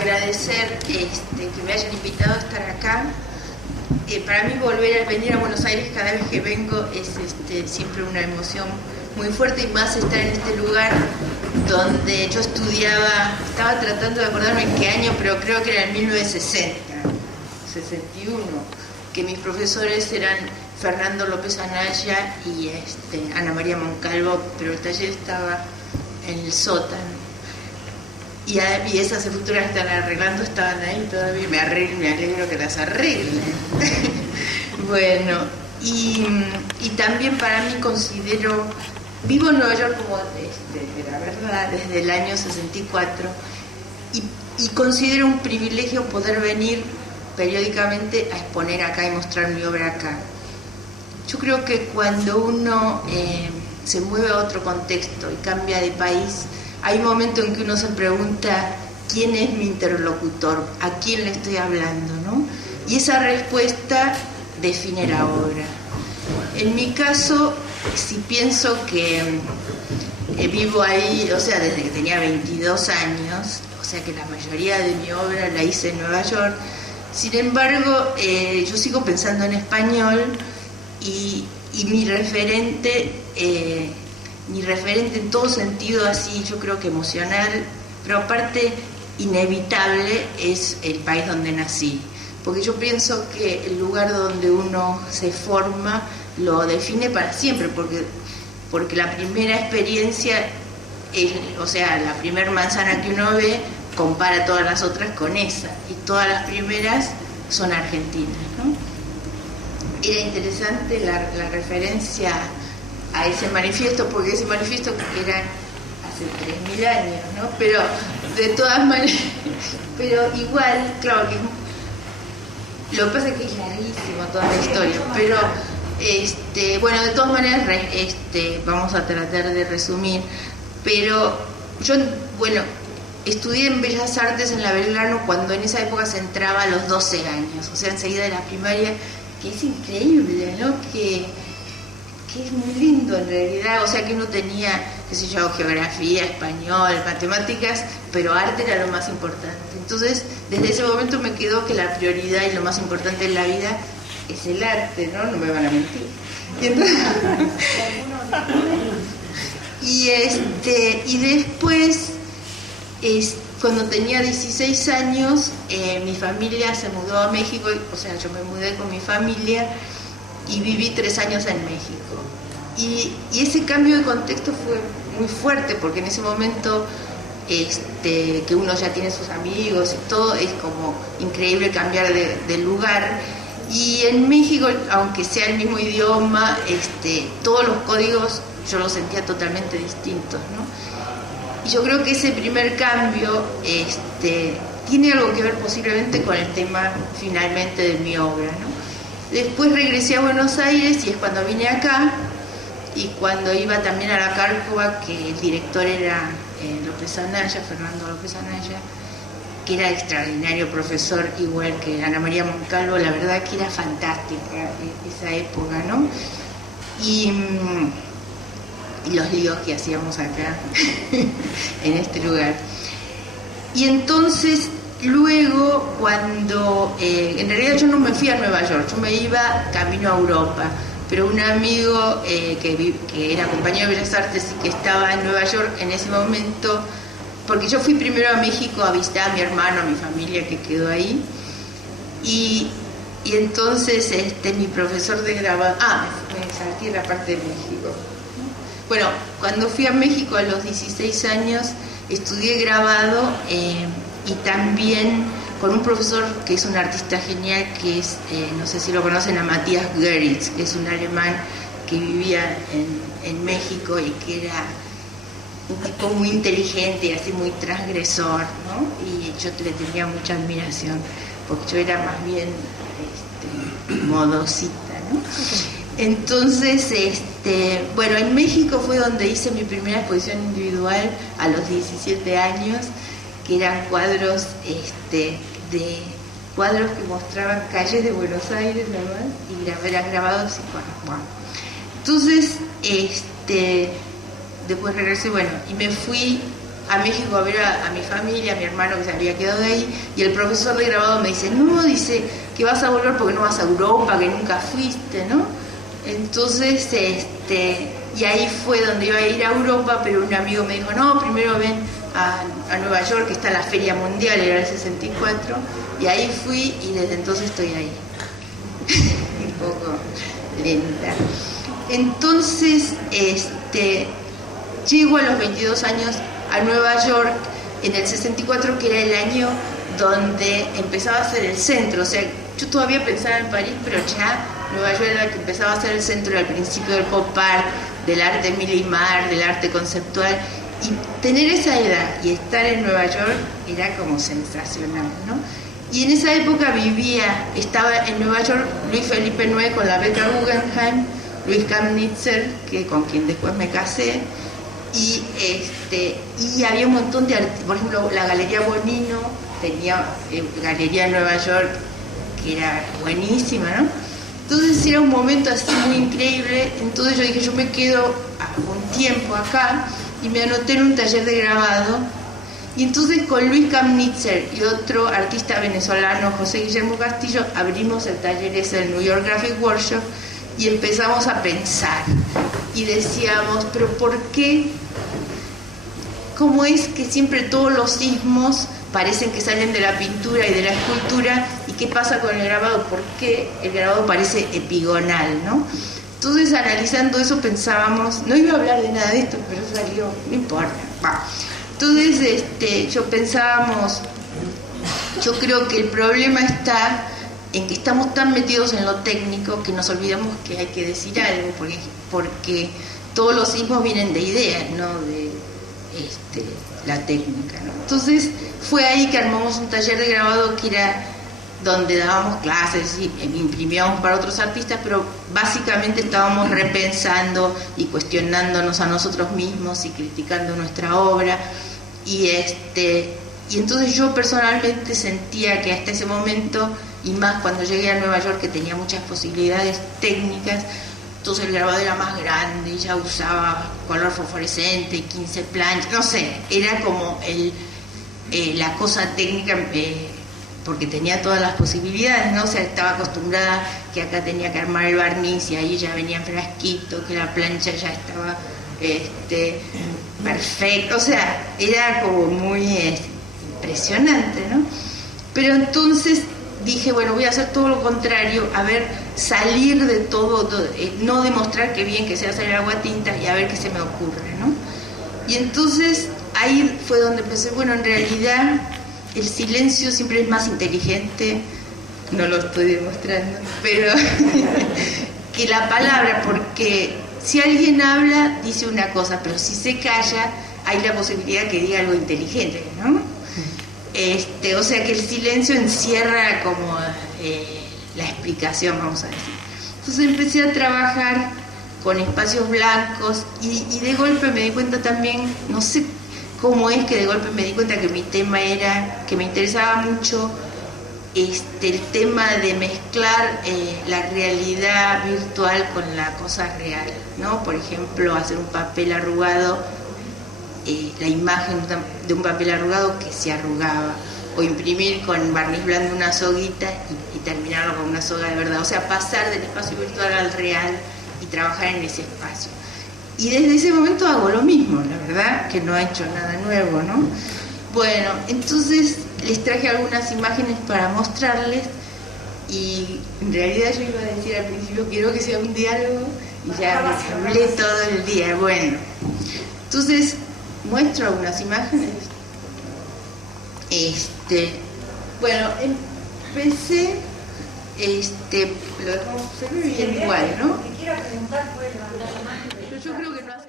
agradecer que me hayan invitado a estar acá. Para mí volver a venir a Buenos Aires cada vez que vengo es siempre una emoción muy fuerte, y más estar en este lugar donde yo estudiaba. Estaba tratando de acordarme en qué año, pero creo que era en 1960, 61, que mis profesores eran Fernando López Anaya y Ana María Moncalvo, pero el taller estaba en el sótano. Y esas estructuras están arreglando, estaban ahí todavía. Me alegro que las arreglen. Bueno, y también para mí considero, vivo en Nueva York como la verdad desde el año 64, y considero un privilegio poder venir periódicamente a exponer acá y mostrar mi obra acá. Yo creo que cuando uno se mueve a otro contexto y cambia de país, hay un momento en que uno se pregunta quién es mi interlocutor, a quién le estoy hablando, ¿no? Y esa respuesta define la obra. En mi caso, si pienso que vivo ahí, o sea, desde que tenía 22 años, o sea que la mayoría de mi obra la hice en Nueva York. Sin embargo, yo sigo pensando en español, y mi referente en todo sentido, así yo creo que emocional, pero aparte inevitable, es el país donde nací, porque yo pienso que el lugar donde uno se forma lo define para siempre, porque la primera experiencia, o sea, la primera manzana que uno ve compara todas las otras con esa, y todas las primeras son argentinas, ¿no? Era interesante la referencia a ese manifiesto, porque ese manifiesto era hace 3.000 años, ¿no? Pero de todas maneras, pero igual, claro que lo que pasa es que es larguísimo toda la historia, pero bueno, de todas maneras vamos a tratar de resumir. Pero yo, bueno, estudié en Bellas Artes en la Belgrano cuando en esa época se entraba a los 12 años, o sea, enseguida de la primaria, que es increíble, ¿no? Que es muy lindo en realidad, o sea que uno tenía, qué sé yo, geografía, español, matemáticas, pero arte era lo más importante. Entonces, desde ese momento me quedó que la prioridad y lo más importante en la vida es el arte, ¿no? No me van a mentir. Y, entonces, y después, cuando tenía 16 años, mi familia se mudó a México, o sea, yo me mudé con mi familia y viví 3 años en México. Y ese cambio de contexto fue muy fuerte, porque en ese momento que uno ya tiene sus amigos y todo, es como increíble cambiar de lugar. Y en México, aunque sea el mismo idioma, todos los códigos yo los sentía totalmente distintos, ¿no? Y yo creo que ese primer cambio tiene algo que ver posiblemente con el tema finalmente de mi obra, ¿no? Después regresé a Buenos Aires, y es cuando vine acá, y cuando iba también a la Cárcova, que el director era López Anaya, Fernando López Anaya, que era extraordinario profesor, igual que Ana María Moncalvo. La verdad que era fantástica esa época, ¿no? Y los líos que hacíamos acá en este lugar. Y entonces luego, cuando en realidad yo no me fui a Nueva York, yo me iba camino a Europa, pero un amigo que era compañero de Bellas Artes y que estaba en Nueva York en ese momento, porque yo fui primero a México a visitar a mi hermano, a mi familia que quedó ahí, y entonces mi profesor de grabado, me salté la parte de México. Bueno, cuando fui a México a los 16 años, estudié grabado, y también con un profesor que es un artista genial, que es, no sé si lo conocen, a Matthias Goeritz, que es un alemán que vivía en México y que era un tipo muy inteligente y así muy transgresor, ¿no? Y yo le tenía mucha admiración, porque yo era más bien modosita, ¿no? Entonces, bueno, en México fue donde hice mi primera exposición individual a los 17 años, que eran cuadros de cuadros que mostraban calles de Buenos Aires, ¿verdad? Y eran grabados y bueno. Entonces, después regresé, bueno, y me fui a México a ver a mi familia, a mi hermano que se había quedado ahí, y el profesor de grabado me dice, no, dice que vas a volver porque no vas a Europa, que nunca fuiste, ¿no? Entonces, y ahí fue donde iba a ir a Europa, pero un amigo me dijo, no, primero ven a Nueva York, que está la Feria Mundial, era el 64, y ahí fui y desde entonces estoy ahí. Un poco lenta. Entonces, llego a los 22 años a Nueva York en el 64, que era el año donde empezaba a ser el centro. O sea, yo todavía pensaba en París, pero ya Nueva York era el que empezaba a ser el centro al principio del pop art, del arte milimar, del arte conceptual. Y tener esa edad y estar en Nueva York era como sensacional, ¿no? Y en esa época estaba en Nueva York Luis Felipe Nuez con la beca Guggenheim, Luis Kamnitzer, con quien después me casé, y había un montón de artistas. Por ejemplo, la Galería Bonino tenía Galería de Nueva York, que era buenísima, ¿no? Entonces era un momento así muy increíble. Entonces yo dije, yo me quedo un tiempo acá, y me anoté en un taller de grabado. Y entonces con Luis Kamnitzer y otro artista venezolano, José Guillermo Castillo, abrimos el taller ese del New York Graphic Workshop y empezamos a pensar. Y decíamos, pero ¿por qué? ¿Cómo es que siempre todos los sismos parecen que salen de la pintura y de la escultura? ¿Y qué pasa con el grabado? ¿Por qué el grabado parece epigonal, no? Entonces, analizando eso, pensábamos, no iba a hablar de nada de esto, pero salió, no importa, va. Entonces, yo creo que el problema está en que estamos tan metidos en lo técnico que nos olvidamos que hay que decir algo, porque todos los sismos vienen de ideas, no de la técnica, ¿no? Entonces, fue ahí que armamos un taller de grabado que era donde dábamos clases y imprimíamos para otros artistas, pero básicamente estábamos repensando y cuestionándonos a nosotros mismos y criticando nuestra obra. Y entonces yo personalmente sentía que hasta ese momento, y más cuando llegué a Nueva York, que tenía muchas posibilidades técnicas, entonces el grabado era más grande, ya usaba color fosforescente, 15 planchas, no sé, era como la cosa técnica, porque tenía todas las posibilidades, ¿no? O sea, estaba acostumbrada que acá tenía que armar el barniz y ahí ya venía en frasquito, que la plancha ya estaba perfecta, o sea, era como muy impresionante, ¿no? Pero entonces dije, bueno, voy a hacer todo lo contrario, a ver, salir de todo, no demostrar que bien que sé hacer el agua tinta y a ver qué se me ocurre, ¿no? Y entonces ahí fue donde pensé, bueno, en realidad el silencio siempre es más inteligente, no lo estoy demostrando, pero que la palabra, porque si alguien habla, dice una cosa, pero si se calla, hay la posibilidad que diga algo inteligente, ¿no? O sea que el silencio encierra como la explicación, vamos a decir. Entonces empecé a trabajar con espacios blancos y de golpe me di cuenta también, no sé cómo es que de golpe me di cuenta que mi tema era, que me interesaba mucho el tema de mezclar la realidad virtual con la cosa real, ¿no? Por ejemplo, hacer un papel arrugado, la imagen de un papel arrugado que se arrugaba, o imprimir con barniz blando una soguita y terminarlo con una soga de verdad, o sea, pasar del espacio virtual al real y trabajar en ese espacio. Y desde ese momento hago lo mismo, la verdad que no he hecho nada nuevo, ¿no? Bueno, entonces les traje algunas imágenes para mostrarles y en realidad yo iba a decir al principio quiero que sea un diálogo y ya me hablé todo el día. Bueno, entonces muestro algunas imágenes. Bueno, empecé, lo dejamos, se ve bien igual, ¿no? Te quiero preguntar, ¿puedes levantar la mano? Yo creo que no hace